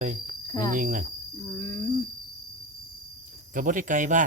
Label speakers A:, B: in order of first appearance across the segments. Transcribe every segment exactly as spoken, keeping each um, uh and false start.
A: เลยไม่
B: ค่ะ
A: ยิงน่ะ
B: อืม
A: ก็บ่ได้ไกลบ้าน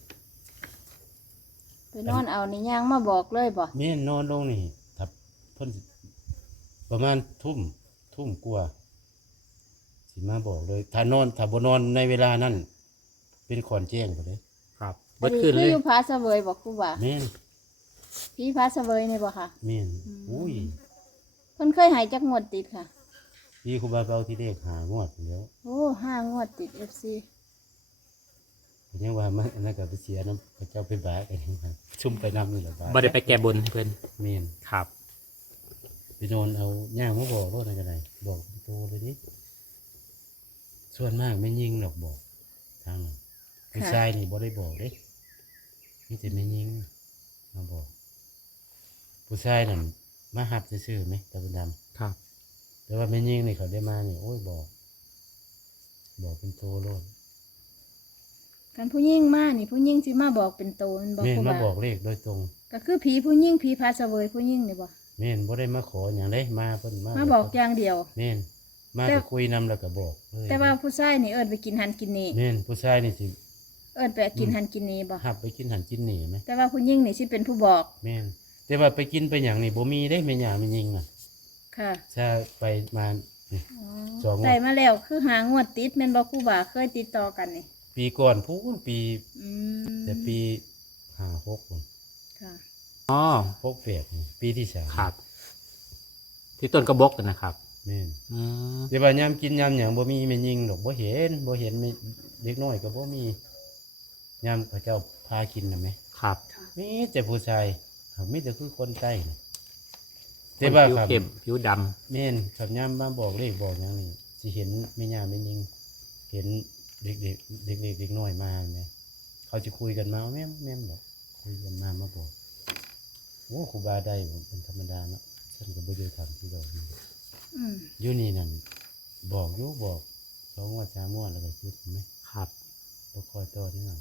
B: ไปนอนเอานี่ย่างมาบอกเลยบ่
A: แม่นนอนลงนี่ถ้าเพิ่นประมาณทุ่มทุ่มกว่าสิมาบอกเลย ถ้านอนถ้าบ่นอนในเวลานั้นเป็นขอนแจ้งบ่เด้
C: ครับ
B: อั
C: เบิ
B: น
C: ด
B: นี้
C: ขึ้น
B: คื
C: เล
B: อย อยู่พาเสวยบอกครูบ่า
A: แม่น
B: พี่พาเสวยนี่บ่ค่ะ
A: แม่น
B: อืม
A: อุ้ย
B: เพิ่นเคยใหายจักงวดติดค่ะ
A: พี่ครูบาเก่าที่เลขหางวดแล้ว
B: โอ้ห้างวดติด เอฟ ซี
A: ก็ยังว่ามันอันนั้นก็ไปเสียน้ำพระเจ้าไปบากันครับชุ่มไปน้ำนี่แหละบา
C: บ่ได้ไปแก้บนให้เพิ่น
A: แม่น
C: ครับ
A: ไปนอนเอาย่างมาบอกโลดนั่นก็ได้บอกโตเลยดิส่วนมากไม่ยิงหรอกบอกทางนั้นผู้ชายนี่บ่ได้บอกเด้มีแต่ไม่ยิงมาบอก ผู้ชายนั่นมาหับซื่อๆไหมตาบุญด
C: ครับ
A: ำแต่ว่าไม่ยิงนี่เขาได้มานี่โอ้ยบอก บอกเป็นโตโลด
B: กันผู้หญิงมานี่ผู้หญิงสิมาบอกเป็นโตมันบอก
A: แม่น
B: ครู
A: มา
B: บ่า
A: บอกเลขโดยตรง
B: ก็คือผีผู้หญิงผีพาเสวยผู้หญิงนี่บ่
A: แม่นบ่ได้มาขออย่างไรมาเพิ่นมา
B: มาบอกอย่างเดียว
A: แม่นมา
B: แต่
A: จะคุยนำแล้วก็บอกเลย
B: แต่ว่าผู้ชายนี่เอิ้นไปกินหันกินนี่
A: แม่นผู้ชายนี่สิ
B: เอิ้นไปกินหันกินนี่บ่
A: หับไปกินหันกินหนีไหม
B: แต่ว่าผู้หญิงนี่สิเป็นผู้บอก
A: แม่นแต่ว่าไปกินไปอย่างนี่บ่มีได้ไม่หยาไม่ยิงน่ะ
B: ค่ะ
A: ถ้าไปมานี่
B: อ๋อ
A: สองงวด
B: ได้มาแล้วคือหางวดติดแม่นบ่ครูบ่าเคยติดต่อกันนี่
A: ปีก่อนพูนปี
B: อืม
A: แต่ปีห้าหกพุ่น
B: ค่ะ
C: อ๋อ
A: หกแปดนี่ปีที่สาม
C: ครับ ที่ต้นกระบกกันนะครับ
A: แม่น
C: อืม
A: แต่ว่ายามกินยามหยังบ่มีไม่ยิงดอกบ่เห็นบ่เห็นไม่เด็กน้อยก็บ่มียามพระเจ้าพากินน่ะแหม
C: ครับ
A: มีแต่ผู้ชายเขามีแต่คือคนใต้นี่
C: ค
A: แต่
C: น
A: ว่า
C: ผิว
A: ครับ
C: เข้มผิวด
A: แม่นขับยามมาบอกเลขบอกหยังนี่สิเห็นไม่ยาไม่ยิง เห็นเด็กเด็กเด็กเด็กเด็กน้อยมาไหมเขาจะคุยกันมาแม่มแม่มดอกคุยกันมามาบอกโอ้ครูบาได้เป็นธรรมดาเนาะฉันก็บ่ได้ทำที่เราอยู่
B: อืม
A: อยู่นี่นั่นบอกอยู่บอกสองงวดสามงวดแล้วก็คิดไหม
C: ำครับ
A: บ่คอยต่อนี่หน่อย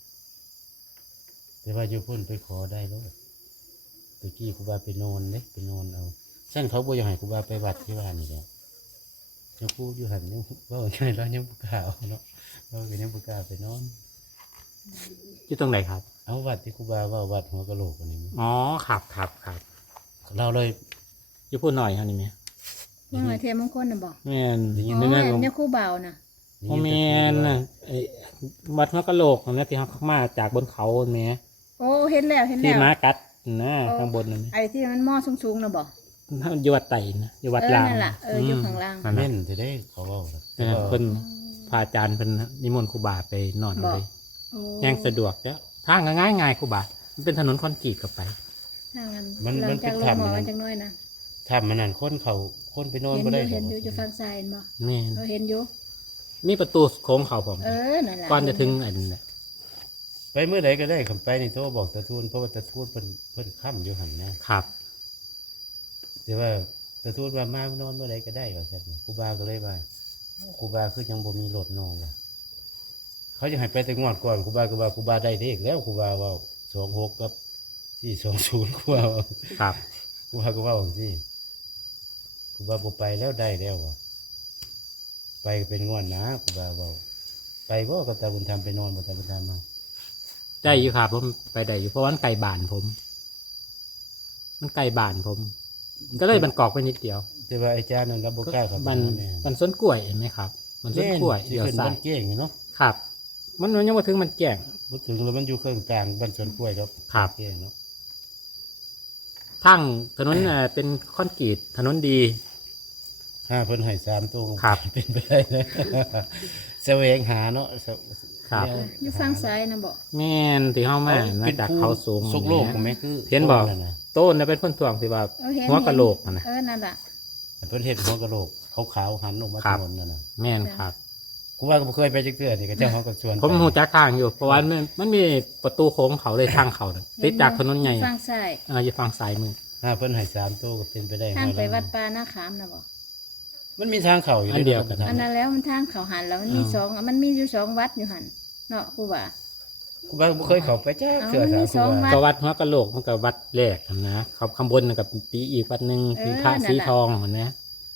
A: แต่ว่าอยู่พุ่นไปขอได้แล้วตะกี้ครูบาไปนอนเด้ไปนอนเอาฉันเขาบ่อยากให้ครูบาไปวัดที่บ้านนี่แหละยังพูดอยู่หันยังว่าไงแล้วยังบ่กล้าเอาเนาะว่าก็ยังบ่กล้าไปนอน
C: อยู่ตรงไหนครับ
A: เอาวัดที่ครูบาว่าวัดหัวกะโหลกอันนี้มั้ย
C: อ๋อ ครับครับครับ
A: เราเลย
C: อยู่พูดหน่อยครับนี่ไหม
B: ว่าไงเทมงคลน่ะบอก
C: แม่น
A: ได้ยิน
B: อ๋
A: แต่
B: อ
C: แม่
B: อั
C: น
B: นนี้ครู่เบาน่ะ
C: โมแมนน่ะไอ้วัดพระกะโหลกนะที่เขาเข้ามาจากบนเขาแหม่
B: โอ้เห็นแล้วเห็น
C: ที่
B: แล้ว
C: ม้ากัดนะ
B: โอ้
C: ข้างบนนั่น
B: ไอ้ที่มันหม้อสูงๆน่ะบอก
C: อยู่วัดไต่นะอยู่วัด
B: เออ
C: ล่าง
B: นั่นล่ะเอออยู่ข้างล่าง
C: นั่น
A: เม่
C: น่ะ
A: นจะได้เขาเว่าครับ
C: เออเพิ่นพระอาจารย์เพิ่นนิมนต์ครูบาไปนอนเอาเลย
B: โอ้
C: แห้งสะดวกแล้วทางก็ง่ายง่ายๆครูบามันเป็นถนนคอนกรีตกับไป
B: ทางนั้น
A: มัน
B: หลั
A: มั
B: ง
A: น
B: จา
A: เป็
B: ก
A: น
B: ลงหมอ
A: ถ้ำ
B: มา
A: มัน
B: จังน้อยนะ
A: ถ้ำมันนั่นคนเขาคนไปนอน
B: เห็น
A: บ่
B: อ
A: ได้
B: ยู่เห็น
A: ขา
B: อยู่
A: บ
B: จะ
A: ก
B: ฟังซ้ายเห็นบ่
C: แม่น
B: เราเห็นอยู่
C: มีประตูโค้งเขาผม
B: เออนั่นล่ะ
C: ก่อนจะถึงอันนั้นน่ะ
A: ไปเมื่อใดก็ได้คำไปนี่โทรบอกตาทูนเพราะว่าตาทูนเพิ่นเพิ่นค่ำอยู่หันนะครับ แต่ว่าตาทูนว่ามานอนเมื่อใดก็ได้ว่าซั่นครูบาก็เลยว่าครูบาคือยังบ่มีรถนอนว่ะเขาจะให้ไปแต่งวดก่อนครูบาก็ว่าครูบาได้เลขแล้วครูบาเว้าสองหกกับสี่สองศูนย์ครูบาว่า
C: ครับ
A: ครูบาก็เว้าจังซี่ครูบาบ่ไปแล้วได้แล้วว่ะไปก็เป็นงวดนะครูบาเว้าไปบ่กับตาบุญธรรมไปนอนบ่ตาบุญธรรมมา
C: ได้อยู่ครับผมไปได้อยู่เพราะว่ามันไกลบ้านผม มันไกลบ้านผม ก็เลยมันกรอกไปนิดเดียว
A: แต่ว่าอาจารย์นั่นเราบ่กล้าเข้าไป
C: มัน
A: แน่
C: มันส้นกล้วยเห็นไหมครับ มันส้นกล้วย
A: ที่
C: เดียว
A: ขึ้น
C: ซ้า
A: บ้าน
C: ย
A: เก้งอยู่เนาะ
C: ครับ มันมันยังมาถึงมันแก่ง
A: พูดถึงแล้วมันอยู่เครื่องกลางบ้านสวนกล้วยครับ
C: ครับ
A: เก้งเนาะ
C: ทางถนนเอ่อเป็นคอนกรีตถนนดี
A: ห้าเพิ่นให้สามตัว
C: ครับ
A: เป็นไปได้นะ แสวงหาเนาะแสว
C: ครับ
A: แนว
B: อยู่ฟังซ้ายนะบอก
C: แม่นที่เข้ามามาจากเขาสูง
A: สุกโลก
C: แหม
A: แม่คือ
C: เห็นบอก
A: นั่นน่ะ
C: ต้นน่ะเป็นคนถ่วงที่ว่า
B: เออเห็น
C: หัวกะโหลกมันนะ
B: เออนั่นล่ะ
A: เพิ่นเฮ็ดหัวกะโหลกขาวๆหันออกมา
C: ครั
A: ถ
C: บ
A: นนนั่นน่ะ
C: แม่นครับ
A: กูว่าก็บ่เคยไปจักเทื่อนี่ก็เจ้าเขาก็ชวน
C: ผม
A: ไป
C: หูจักทางอยู่ เพราะว่ามันมันมีประตูโค้งเขาเลยทางเขาน่ะติดจากถนนใหญ่
B: ฟังซ้าย
C: เอ่าอยู่ฝั่งซ้ายมือ
A: ห้าเพิ่นให้สามตัวก็เป็นไปได้
B: ทางไป
A: ห้า
B: วั
A: ล้า
B: ด
A: น
B: ป่าหน้าขามนะบอก
A: มันมีทางเข้าอยู่
C: อันเดียวกัน
A: ทาง
B: อันนั้นแล้วมันทางเขาหันแล้วมันมี
C: อ่า
B: สองมันมีอยู่สองวัดอยู่หันเนาะครูบ่า
A: กูว่าบ่เคยเข้าไปจักเทื่อ
B: เอามันมี
A: สาม
B: สองวัด
C: ก็วัดหัวกะโหลกมันก็วัดแรกนะเขาข้างบนน่ะกับปีอีกวัดหนึ่ง
B: เออ
C: ปีพระ
B: นั่น
C: สี
B: น่ะ
C: ทองเห็นไหม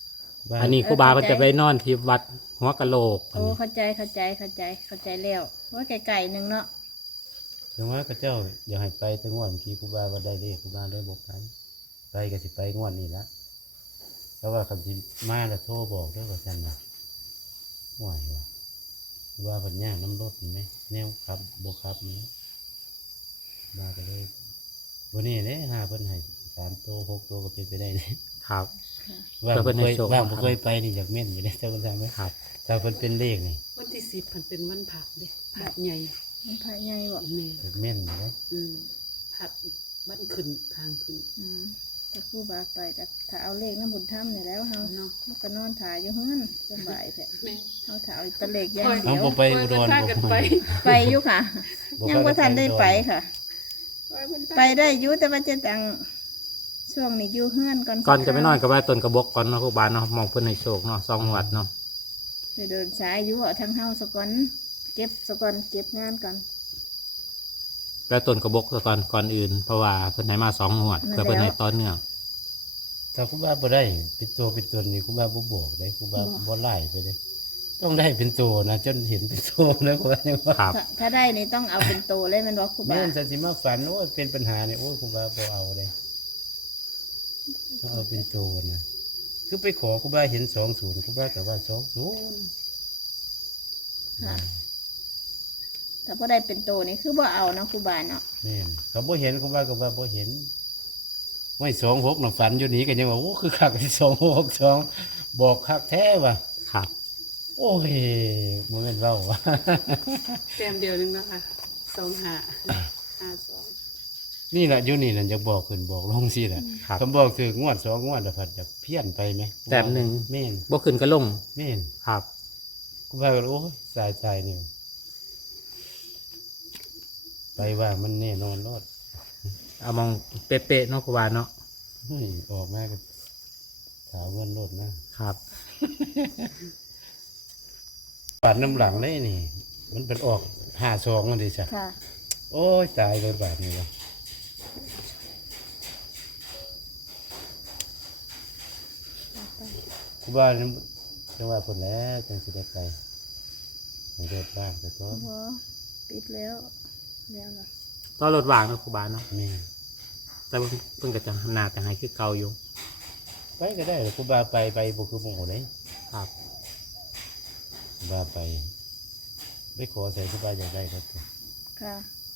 A: บ้าน
C: อันนี้ครูบาก็จะไปนอนที่วัดหัวกะโหลกอัน
B: โอ้
C: นี้
B: เข้าใจเข้าใจเข้าใจเข้าใจแล้วว่าไก่ๆหนึงเนาะ
A: ถึงว่าพระเจ้าอยากให้ไปแต่งวดเมื่อกี้ครูบาว่าได้เลขครูบาได้บอกไปไปก็สิไปงวดนี้ละเพราะว่าคำที่มาแล้วโทรบอกด้วยว่าฉันนะห่วยว่ะครูบาปัญญาน้ำรถนี่ไหมแนวครับบวครับนี้มาก็เลยวันนี้เนี่ยหาเพิ่นให้สามตัวหกตัวก็เป็นไปได้เลย
C: ครับ
A: ว่า
C: เพื่อเพิ่นให้
A: เคย
C: โชค
A: ว่า
C: มา
A: บ่
C: ครับ
A: เคยไปนี่อยากเม่นอยู่ได้เจ้าคุณทราบไหม
C: ครับ
A: ถ้าเพิ่นเป็นเลขนี่
D: วันที่สิบมันเป็นวันผักเด้ผักใหญ่
B: มันพายใหญ่บ่
D: แม่
A: อยากเม่นอยู่ได้
D: อืมผักบ้านขึ้นทางขึ้น
B: อืมถ้าครูบาไปก็ถ้าเอาเลขน้ำบุญถ้ำนี่แล้วเฮา
D: เนาะ
B: เฮาก็นอนถ่ายอยู่เฮือนสบายแท้
D: แม่
B: เฮาถ่ายแตะเลขอย่าง
A: น้
B: เดี
A: อง
B: ยว
A: บ่ไปอุดร
D: พากันไป
B: ไปอยู่ค่ะ ยังบ่ทันได้ไปค่ะ ไปได้อยู่แต่ว่าจะตังช่วงนี้อยู่เฮือนก่อน
C: ก่อนจะไปนอนก็ไปต้นกระบอกก่อนเนาะครูบาเนาะมองเพิ่นให้โชคเนาะสองงวดเนาะ
B: ไปเดินสายอยู่เอาทางเฮาสก่อนเก็บสก่อนเก็บงานก่อน
C: ไปต้นกระบอกซะก่อนก่อนอื่นเพราะว่าเพิ่นให้มาสองงวด
B: นั่น
C: เพื่อเพิ่น
B: แล้ว
C: ให้ต่อเนื่อง
A: ถ้าครูบาบ่ได้เป็นตัวเป็นตนนี่ครูบาบ่บอกได้ครูบาบ่ไล่ไปเด้ต้องได้เป็นตัวนะจนเห็นเป็นตัวนะครูบาเนี่ยว่า
C: ครับ
B: ถ้าถ้าได้นี่ต้องเอาเป็นโตเลยแมันบ่ครูบา
A: แม่นสันสิมาฝันโอ้ยเป็นปัญหาเนี่ยโอ้ยครูบาบ่เอาเลยต้องเอาเป็นตัวนะคือไปขอครูบาเห็นสองศูนย์ครูบาก็ว่าสองศูนย์
B: ค่ะถ้าบ่ได้เป็นโตนี่คือบ่เอาเนาะครูบาเนาะ
A: แม่นเขาบ่เห็นครูบาก็ว่าบ่เห็นไม่สองหกน่ะฝันอยู่นี่ก็ยังว่าโอ้คือคักที่สองหกสองบอกคักแท้ว่ะ
C: ครับ
A: โอ้ยโมเมนต์เล่า ว่ะ
D: แต้มเดียวนึงนะคะสองหาหาสอง
A: นี่แหละอยู่นี่น่ะอยากบอกขึ้นบอกลงสิแหละ
C: ครับ
A: คำบอกถืองวดสองงวดแต่ผัดอยากเพี้ยนไปไหม
C: แต้มหนึ่ง
A: แม่น
C: บ่ขึ้นก็ลง
A: แม่น
C: ครับ
A: กูว่าก็โอ้ยสายใจนี่ไปว่ามันแน่นอนรอด
C: เอามองเป๊ะๆเนาะครูบาเนาะ
A: เฮ้ยออกมาก็ถาวเงินรถนะครับ ปัดน้ำหลังเลยนี่ มันเป็นออกห้าสองมันดิจ้ะ
B: ค่ะ
A: โอ้ยตายเลยบาทนี่วะกูว่านี่จังหวะคนแล้วจังสิได้ไปในรถบ้านแต่ก็
B: บ่ปิดแล้วแล้วล่ะ
C: ต่อรถวางเนาะครูบาเนาะ
A: แม่
C: แต่เพิ่นเพิ่นก็จะหนาจะให้คือเก่าอยู่
A: ไปก็ได้กูบาไปไปบุคือโมโหเลย
C: ครับ
A: กูบาไปไปขอใส่กูบาอยากได้ก็ตัว
B: ค่ะ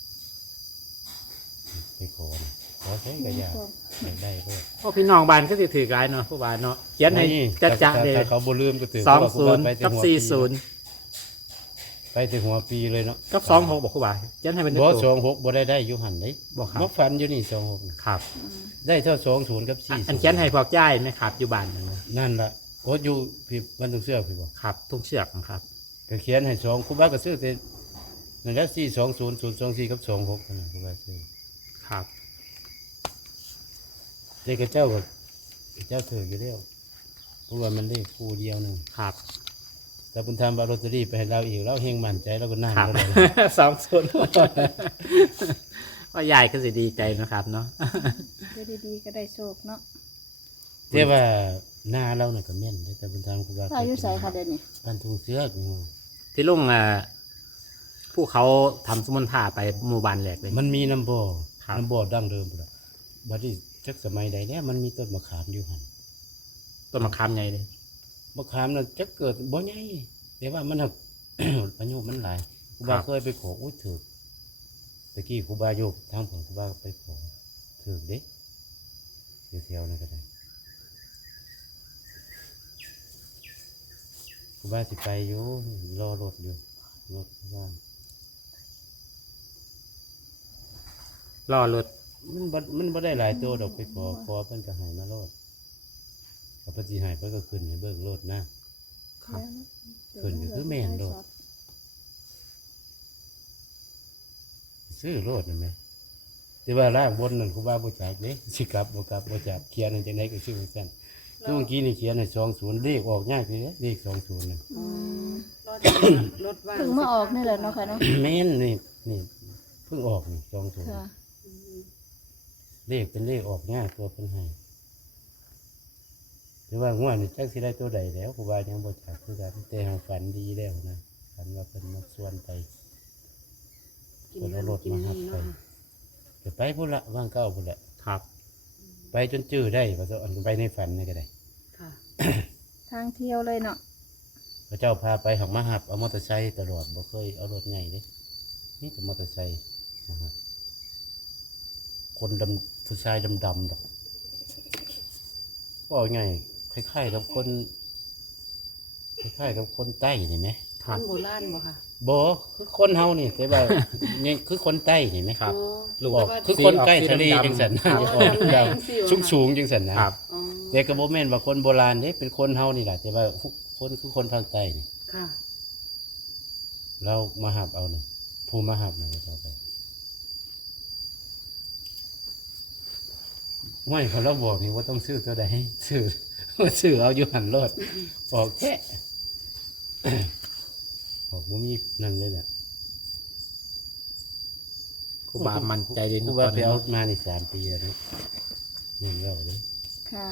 A: ไปขอนะขอใส่ก็อยากอยากได้ก็
C: พวกพี่น้องบ้านก็สิถือกหลายเนาะครูบาเนาะเขียนให้จัดจะเลย
A: ถ้าเขาบ่ลืมก็ถือ
C: สอง
A: เพราะว่า
C: ศูนย์
A: กูบาไปแต่
C: กับ
A: หัว
C: สี่
A: ปี
C: ศูนย์
A: ไปแต่หัวปีเลยเนาะ
C: กับสองหกบอกครูบาเขียนให้เป็น
A: บ่ส
C: ตั
A: อ
C: ว
A: งหกบ่ได้ได้อยู่หันเลย
C: บ่ครับ
A: มาฝันอยู่นี่สองหกน่ะ
C: ครับ
B: อืม
A: ได้เท่าสองศูนย์กับสี่
C: อันเขียนให้พวกย่ายไหมครับอยู่บ้านนั่นนะ
A: นั่นล่ะโอ้อยู่พี่บ้านตุงเสื้อพี่บ่
C: ครับทุ่งเชือกนะครับ
A: ก็เขียนให้สองครูบาก็ซื้อแต่นั่นแหละสี่สองศูนย์ศูนย์สองสี่กับสองหกนั่นน่ะครูบาซื้อ
C: ครับ
A: เด็กกับเจ้าก็เจ้าถืออยู่แล้วเพราะว่ามันเลขคู่เดียวหนึง
C: ครับ
A: แต่บุญธรรมเอาลอตเตอรี่ไปให้เราอีกเราเฮงมั่นใจเราก็นั่ง
C: ครับ
A: แล้วเลย
C: สองศูนย์ว่ายายก็สิดีใจนะครับเนาะ
B: อยู่ดีๆก็ได้โชคเนาะ
A: แต่ว่าหน้าเราเนี่ยก็แม่นเด้อแต่บุญธรรมครูบา
B: ถ้าอายุใส่ค่ะเดี๋ยวนี้
A: บ้านทุ่งเสือกนี่
C: ที่ลุงอ่าผู้เขาทำสมุนท่าไปหมู่บ้านแหลกเลย
A: มันมีน้ำบ่อ
C: ครับ
A: น้ำบ่อดั้งเดิมพุ่นล่ะบัดนี้จักสมัยใดเนี่ยมันมีต้นมะขามอยู่หั่น
C: ต้นมะขามใหญ่เลย
A: มะขามน่ะจักเกิดบ่ใหญ่แต่ว่ามันหัก อายุมันหลายครูบาเคยไปขออุ้ยถูกตะกี้ครูบาโยกทางผมครูบาไปขอถูกเด้อยู่แถวนั้นก็ได้ครูบาสิไปอยู่รอรถอยู่รถว่าง
C: ล่อรถ
A: มันบ่มันบ่ได้หลายตัวดอกไปขอขอเพิ่นก็ให้มาโลดก็เพิ่นสิให้เพิ่นก็ขึ้นให้เบิ่งโลดนะ
C: ครับ
A: ขึ้นก็คือแม่นโลดซื้อโลดนั่นแหมแต่ว่าร่างบนนั่นครูบาบ่จักเด้สิกลับบ่กลับบ่จักเขียนให้จังไดก็ซื้อซั่นคือเมื่อกี้นี่เขียนให้สองศูนย์เลขออกง่ายคือเด้เลขสองศูนย์นั่น
B: อืม
D: รถว่างรถว่าง
B: เพิ่งมาออกนี่แหละเนาะค่ะเนาะ
A: แม่นนี่นี่เพิ่งออกนี่สองศูนย์
B: ค่ะ
D: อืม
A: เลขเป็นเลขออกง่ายตัวเพิ่นให้รือว่างวดนี่จักสิได้ตัวใดแล้วครูบายังบ่จักคือกันแต่หาฝันดีแล้วนะฝันว่าเพิ่นมาชวนไป
D: กิน
A: เพิ่นเอารถ
D: กิน
A: มาหั
D: นี่
A: บไป
D: เนาะ
A: จะไปพุ่นละว่างเก้าพุ่นละ
C: ครับ
A: ไปจนจื้อได้ว่าจะอันไปในฝันนี่ก็ได้
D: ค่ะ
B: ทางเที่ยวเลยเนาะ
A: พระเจ้าพาไปหักมาหับเอามอเตอร์ไซค์ตลอดบ่เคยเอารถใหญ่เด้นี่แต่มอเตอร์ไซค์นะครับคนดำผู้ชายดำๆดอกก็ไงคล้ายๆกับคนคล้ายๆกับคนใต้นี่ไหม
C: ค
D: ครับ นโบราณบ่ค่ะ
A: บ่คือคนเฮานี่แต่ว่า เนี่ยคือคนใต้นี่ไหม
C: ครับ
D: อ๋อ
C: ลูก
A: ออก
D: แต่ว่า
A: คือคนใกล้
C: สี
A: ทะเล
C: ดำๆ
A: จังสัน
C: ครับ
A: ออก
D: ดำๆ
A: ด
D: สีวะ
A: ำสูงสูงๆจังสันนะครับ
D: อ๋อ
A: แต่ก็บ่แม่นว่าคนโบราณเด้เป็นคนเฮานี่แหละแต่ว่าคนคือคนทางใต้นี่
D: ค่ะ
A: เรามาหับเอาหนึ่งผู้มาหับหนึ่งต่อไปไม่เขาเราบอกนี่ว่าต้องซื้อตัวใดซื้อ ว่าซื้อเอาอยู่หันรถออกแท้ ออกว่ามีนั่นเลยแหละ
C: ครูบามันใจเลย
A: ครู
C: นะ
A: บา
C: ตอน
A: ไป
C: นี้
A: เอามาในสามปีแล้วนี่นี่เราเลย
B: ค่ะ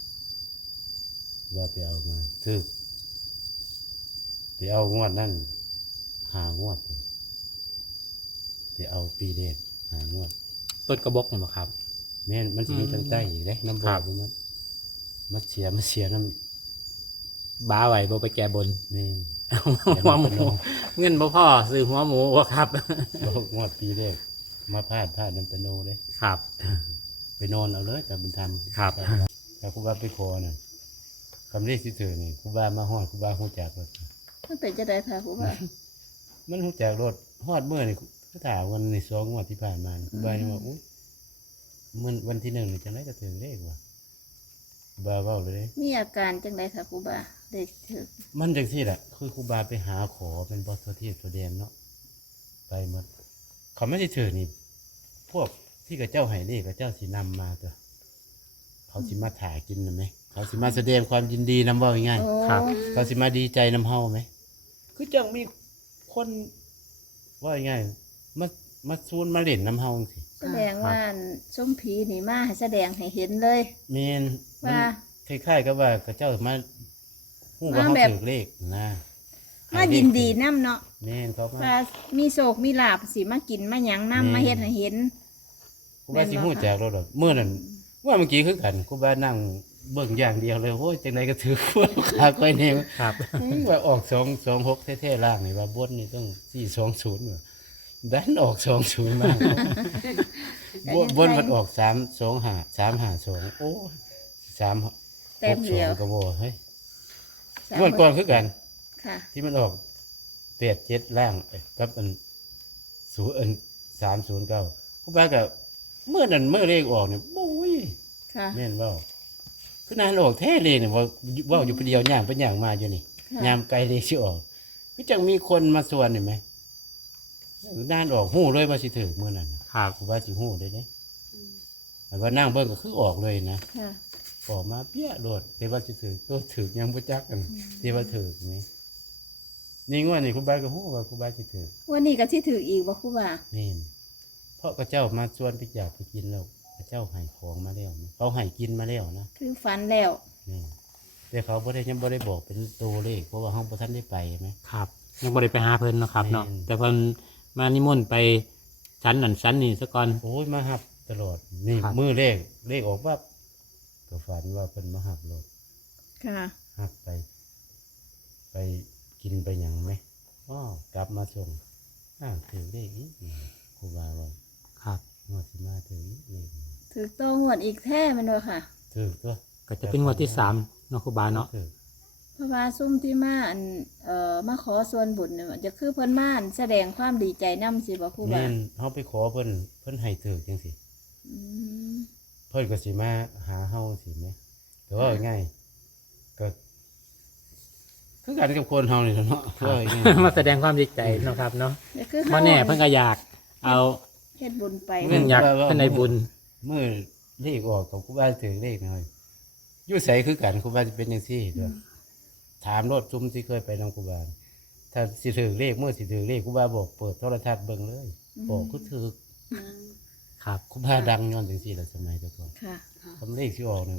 A: ว่าไปเอามาซื้อไปเอางวดนั่นหางวดไปเอาปีเด็ดหางวด
C: ต้นกระบอกนี่บ่ครับ
A: แม่นมันจะมี
C: อืม
A: ทางใต้อีกเลยน้ำบ
C: ครั
A: อบ กมันมันเสียมันเสียน้
C: บ้าไหวบ่ไปแก้บน
A: ำแม่น
C: หัวหมูเงินบ่พ่อซื้อหัวหมูบ่ครับ
A: บอกงวดปีแรกมาพลาดพลาดน้ำตะโนเลย
C: ครับ
A: ไปนอนเอาเลยกับบุญธรรม
C: ครับ
A: ถ้าครูบาไปขอน่ะคำเรียกที่เถือนี่ครูบามาหอดครูบาหูจักรถ
B: มันเป็นจะได้ค่ะครูบา
A: มันหูจักรถหอดเมื่อนี่ก็ถามวันในสองงวดที่ผ่านมานี่ครูบานี่ว่าอุ้ยมันวันที่หนึ่งนี่จะได้กระถึงเลขว่ะครูบาเว้าเลยเด้
B: มีอาการจังไดค่ะครูบาได้ถึก
A: มันจังที่แหละคือครูบาไปหาขอเป็นบอสตัวที่ตัวแดงเนาะไปหมดเขาไม่ได้ถือนี่ พวกที่กับเจ้าไห้เลขกับเจ้าสีนำมาตัวเขาสิมาถ่ายกินนะไหมเขาสิมาแสดงความยินดีนำว่าง่าย
B: โอ้
C: ครับ
A: ๆเขาสิมาดีใจนำเฮาไหมคือจังมีคนว่าง่ายมามาซูนมาเล่นนำเฮาสิ
B: แสดงว่าส้มผีนี่มาให้แสดงให้เห็นเลย
A: เมนมัน
B: ว่า
A: คล้ายๆกับว่ากับเจ้ามาหูว่า
B: มา
A: เขา
B: แบบ
A: ถือเลขนะ
B: มายินดีน้ำเนาะ
A: เมนเขามา
B: ว่ามีโศกมีลาบสิมากินมาหยังน้ำมาเฮ็ดให้เห็น
A: ครูบาสิหูแจกเราดอกเมื่อนั้นว่าเมื่อกี้คือกันครูบานั่งเบิ่งอย่างเดียวเลยโอ้ยจังไดก็ถือขวดขาก้อยแนว
C: ครับ
A: ว่าออกสองสองหกแท้ๆล่างนี่ว่าบนนี่ต้องสี่สองศูนย์ว่ะดันออกสองศูนย์มาบนบนมันออกสามสองห้าสามห้าสองโอ้ยสามห
B: แต้ม
A: กส
B: เดี
A: อ
B: ยว
A: งก็บ่เฮ้ย
B: สาม
A: งวดก่อนคือกัน
B: ค่ะ
A: ที่มันออกแปดเจ็ดล่างเอ้ยกับอันศูนย์อันสามศูนย์เก้าครูบาก็เมื่อนั้นเมื่อเลขออกเนี่ยโอ้ย
B: ค่ะ
A: แม่นเว่าคือนานออกแท้เลยเนี่ยว่าเว่าอยู่คนเดียวย่างไปย่างมาอยู่นี่
B: ค่ะ
A: ยามไกลเลยสิออกก็จังมีคนมาส่วนเห็นไหมนานออกหู้เลยว่าสิถือเมื่อนั้น
C: ครับ
A: ผมว่าสิหู้ได้เด้แต่ว่านั่งเบิ่งก็คือออกเลยนะ
B: ค่ะ
A: ออกมาเปี้ยโดดแต่ว่าสิถือตัวถือยังบ่จักกันแต่ว่าถือนี่นี่งวดนี่คุณบาก็ฮู้ว่าคุณบาสิถือ
B: วันนี้ก็สิถืออีกบ่ครูบา
A: นี่นเพราะกระเจ้ามาชวนไปอยากไปกินแล้วกระเจ้าให้ของมาแล้วนะเขาให้กินมาแล้วนะ
B: คือฝันแล้ว
A: นี่แต่เขาบ่ได้ยังบ่ได้บอกเป็นตัวเลขเพราะว่าห้องประทันได้ไปไหม
C: ครับยังบ่ได้ไปหาเพิ่นเนาะครับเนาะ
A: แม่น
C: แต่เพิ่นมานิมนต์ไปชั้นนั่นชั้นนี่ซะก่อน
A: โอ้ยมาหับตลอดนี่
C: ครับ
A: มือเลขเลขออกว่าก็ฝันว่าเป็นมาหับรถ
B: ค่ะ
A: หับไป ไปกินไปหยังไหมอ้อกลับมาส่งอ้าวถือเลขอีกครูบาว่า
C: ครับ
A: งวดสิมาถืออีกเลข
B: ถือโตงวดอีกแท้แมันบ่ค่ะ
A: ถือตัว
C: ก็จะเป็นงวดที่สามเนาะครูบาเนาะ
A: ถือ
B: เพราะว่าซุ่มที่มาอันเอ่อมาขอส่วนบุญเนี่ยจะคือเพิ่นมาอันแสดงความดีใจนำสิบ่ครูบา
A: แม่นเฮาไปขอเพิ่นเพิ่นให้ถือจังสิ
B: อืม
A: เพิ่นก็สิมาหาเฮาสิแหมแต่ว่าง่ายก็คือกันกับคนเฮานี่แหละเนาะ
C: ครับ
A: ว่าง่าย
C: มาแสดงความดีใจเนาะครับเนาะ
B: จะคือ
C: บ่แน่เพิ่นก็อยากเอา
B: เฮ็ดบุญไป
C: เพิ่นอยากเพิ่นได้บุญ
A: เมื่อเลขออกของครูบาถึงเลขหน่อยอยู่ใสคือกันครูบาจะเป็นจังซี่เด้อถามรถซุ่มที่เคยไปนำครูบาถ้าสิถือเลขเมื่อสิถือเลขครูบาบอกเปิดโทรทัศน์เบิ่งเลยบอกก็ถือ
C: ครับ
A: ครูบาดังย้อนจังซี่แหละสมัยแต่ก่อน
B: ค่ะ
A: ทำเลขสิออกเนี่ย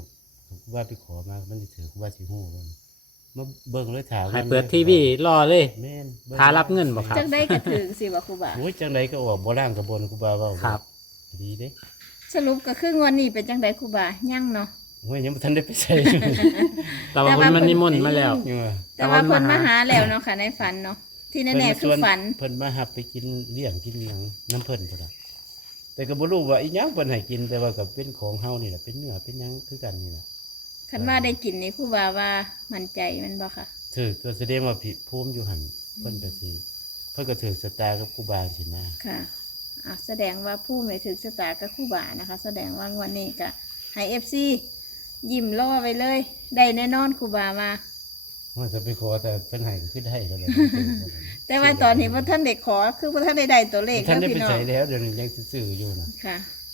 A: ครูบาไปขอมามันสิถือครูบาสิฮู้ว่ามาเบิ่งเลยถาม
C: ให้เปิดทีวีรอเลย
A: แม่นบิ่ง
C: หารับเงินบ่ครับ
B: จังได้กระถึงสิบ่ครูบา
A: โอ้ยจังไดก็ออกบ่ล่างกระบนครูบาเว้า
C: ครับ
A: ดีเด้
B: สรุปก็คืองวดนี้เป็นจังไดครูบายังเนาะ
A: โอ้ยยังบ่ทันได้ไปใช้
C: แต่ว่าคนมันนิมนต์มาแล้ว
A: ยังว่า
B: แต่ว่าเพิ่นมาหาแล้วเนาะค่ะในฝันเนาะที่แน่ๆคือฝัน
A: เพิ่นมาหับไปกินเลี้ยงกินหยังน้ำเพิ่นพุ่นน่ะแต่ก็บ่รู้ว่าอีหยังเพิ่นให้กินแต่ว่าก็เป็นของเฮานี่แหละเป็นเนื้อเป็นหยังคือกันนี่แหละ
B: คันว่าได้กินนี่ครูบาว่ามั่นใจแมันบ่ค่ะ
A: ถือก็แสดงว่าผิภูมิอยู่หั่นเพิ่นก็สิเพิ่นก็ถือสตาร์กับครูบาสินะ
B: ค่ะอ่ะแสดงว่าผู้ไม่ถึงสตากับครูบานะคะ แสดงว่างวดนี้ก็ให้ เอฟ ซี ยิ้มรอไว้เลย ได้แน่นอนครูบามา
A: ว่าจะไปขอแต่เพิ่นให้ก็คือได้แล้วแหละ
B: แต่ว่าตอนนี้พ่ท่านเด็กขอคือพ่ท่านได้ได้ตัวเลข
A: ท่าน
B: แล้ว
A: ได้
B: พี่
A: ไป
B: น้อ
A: ใช้
B: ง
A: แล้วเดี๋ยวนี้ยังซื่อๆอยู่น่ะ
B: ค่ะ